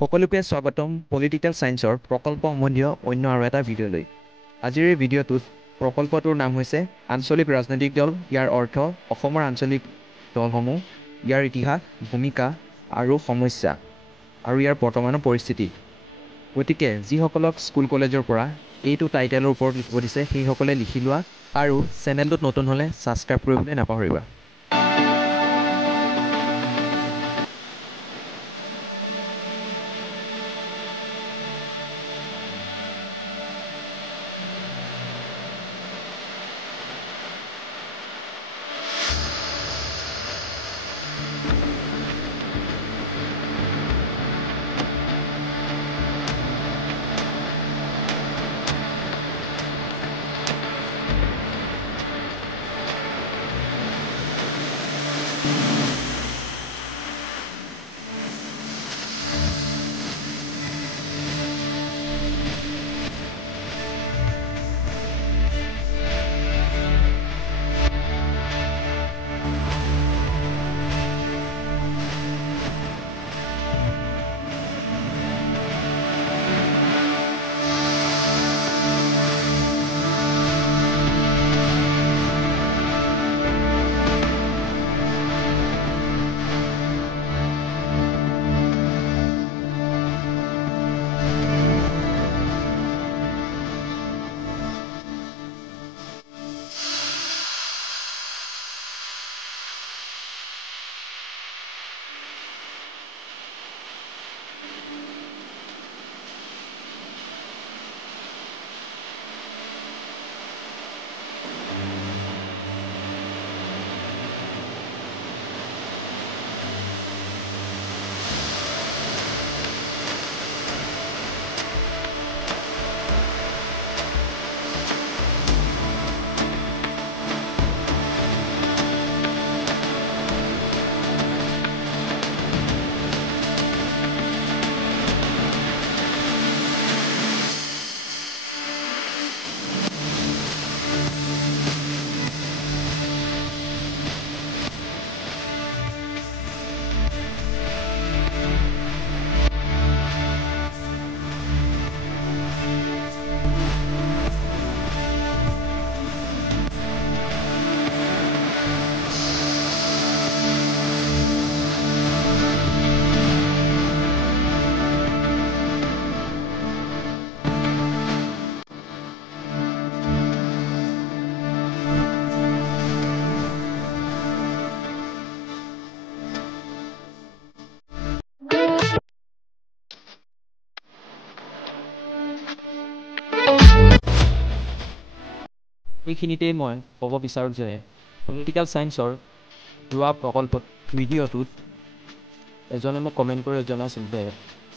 সকলোকে স্বাগতম পলিটিকেল সায়েন্সৰ প্ৰকল্প সম্বন্ধীয় অন্য আৰু এটা ভিডিঅ'লৈ। আজিৰ এই ভিডিঅ'টোত প্ৰকল্পটোৰ নাম হৈছে আঞ্চলিক ৰাজনৈতিক দল, ইয়াৰ অৰ্থ, অসমৰ আঞ্চলিক দলসমূহ, ইয়াৰ ইতিহাস, ভূমিকা আৰু সমস্যা, আৰু ইয়াৰ বৰ্তমানৰ পৰিস্থিতি। গতিকে যিসকলক স্কুল কলেজৰ পৰা এইটো টাইটেলৰ ওপৰত লিখিব দিছে সেইসকলে লিখি লোৱা আৰু চেনেলটোত নতুন হ'লে ছাবস্ক্ৰাইব কৰিবলৈ নাপাহৰিবা। এইখিনিতেই মই ক'ব বিচাৰোঁ যে পলিটিকেল ছায়েন্সৰ যোৱা প্ৰকল্পত ভিডিঅ'টোত এজনে মোক কমেণ্ট কৰি জনাইছিল যে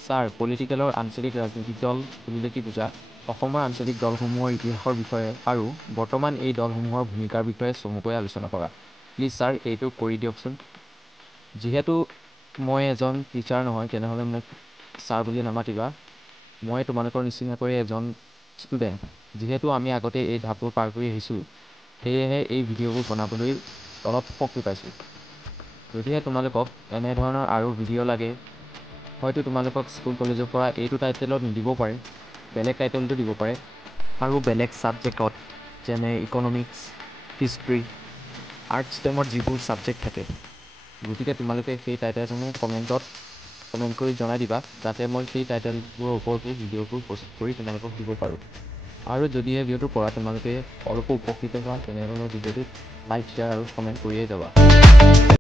ছাৰ পলিটিকেলৰ আঞ্চলিক ৰাজনৈতিক দল বুলিলে কি বুজা, অসমৰ আঞ্চলিক দলসমূহৰ ইতিহাসৰ বিষয়ে আৰু বৰ্তমান এই দলসমূহৰ ভূমিকাৰ বিষয়ে চমুকৈ আলোচনা কৰা। প্লিজ ছাৰ এইটো কৰি দিয়কচোন। যিহেতু মই এজন টিচাৰ নহয় তেনেহ'লে মোক ছাৰ বুলি নামাতিবা। মই তোমালোকৰ নিচিনাকৈ এজন ষ্টুডেণ্ট। যিহেতু আমি আগতে এই ধাপবোৰ পাৰ কৰি আহিছোঁ, সেয়েহে এই ভিডিঅ'বোৰ বনাবলৈ অলপ শক্তি পাইছোঁ। যদিহে তোমালোকক এনেধৰণৰ আৰু ভিডিঅ' লাগে, হয়তো তোমালোকক স্কুল কলেজৰ পৰা এইটো টাইটেলত নিদিব পাৰে, বেলেগ টাইটেলটো দিব পাৰে, আৰু বেলেগ ছাবজেক্টত যেনে ইকনমিক্স, হিষ্ট্ৰী, আৰ্টছ ষ্টেমত যিবোৰ ছাবজেক্ট থাকে। গতিকে তোমালোকে সেই টাইটেলসমূহ কমেণ্ট কৰি জনাই দিবা, যাতে মই সেই টাইটেলবোৰৰ ওপৰতো ভিডিঅ'বোৰ প্ৰস্তুত কৰি তোমালোকক দিব পাৰোঁ। আৰু যদিহে ভিডিঅ'টোৰ পৰা তোমালোকে অলপো উপকৃত হোৱা তেনেধৰণৰ ভিডিঅ'টোত লাইক, শ্বেয়াৰ আৰু কমেণ্ট কৰিয়ে যাবা।